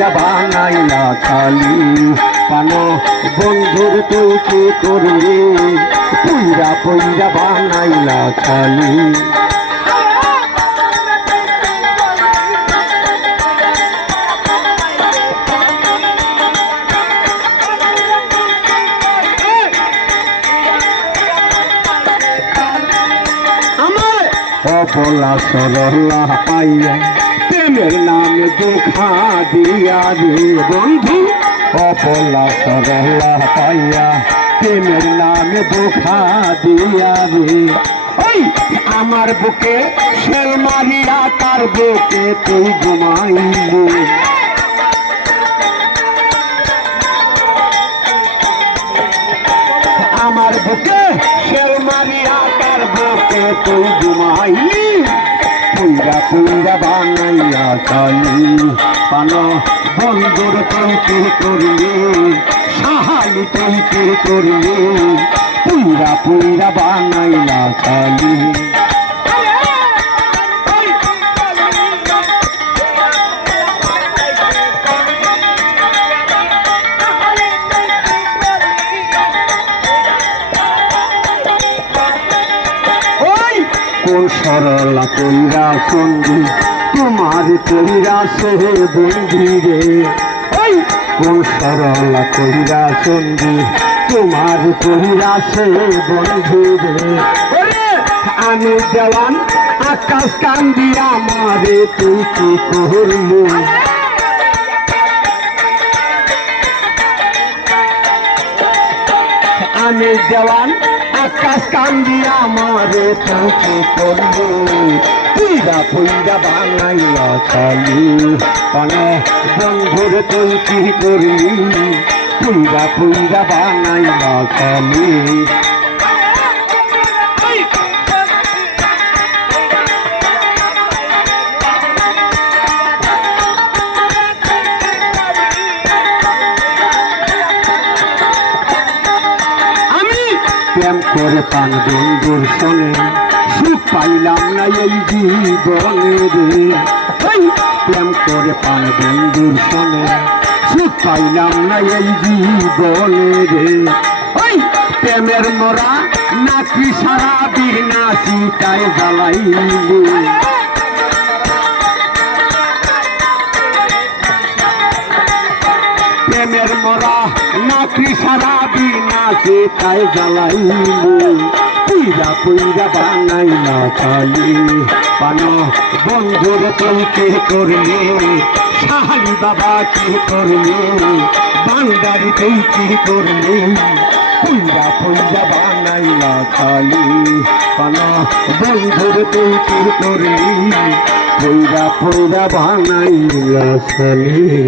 পুইরা বানাইলা খালি পানো বন্ধুর তুই কি করলি পুইরা পুইরা বানাইলা খালি অপলা সরলা পাইয়া প্রেমের নামে দুঃখা দিয়া রে বন্ধু অপলা সরলা পাইয়া প্রেমের নামে দুঃখা দিয়া রে ওই আমার বুকে শেল মারিয়া তার বুকে তুই ঘুমাইলি আমার বুকে শেল মারিয়া তার বুকে তুই ঘুমাইলি পুইরা পুইরা বানাইয়া খালি পানো বন্ধুর তুই কি করলি সাহালি তুই কি করলি পুইরা পুইরা বানাইলা খালি কোন সরলা কইরা সন্ধি তোমার কইরা সে বন্ধি রে ওই কোন সরলা কইরা সন্ধি তোমার কইরা সে বন্ধি রে আমি জওয়ান আকাশ কান্দি আমারে তুই কি করলি আমি জওয়ান আকাশ কান্দি আমারে তুই করলি পুইরা পুইরা বানাইলা খালি পানো বন্ধুর তুই কি করলি পুইরা পুইরা বানাইলা খালি প্রেম করে পান বন্ধুর শোনে সুখ পাইলাম না এই জীবনে রে প্রেম করে পান বন্ধুর শোনে সুখ পাইলাম না এই জীবনে রে প্রেমের মোরা নাকি সারা বিনা চিতায় জ্বালাইলি প্রেমের মোরা নাকি সারা বিনা চিতায় জ্বালাইলি পুইরা পুইরা বানাইলা খালি পানো বন্ধুর তুই কি করলি সাহালি বাবা কি করলি বান্দারি তুই কি করলি পুইরা পুইরা বানাইলা খালি পানো বন্ধুর তুই কি করলি পুইরা পুইরা বানাইলা খালি।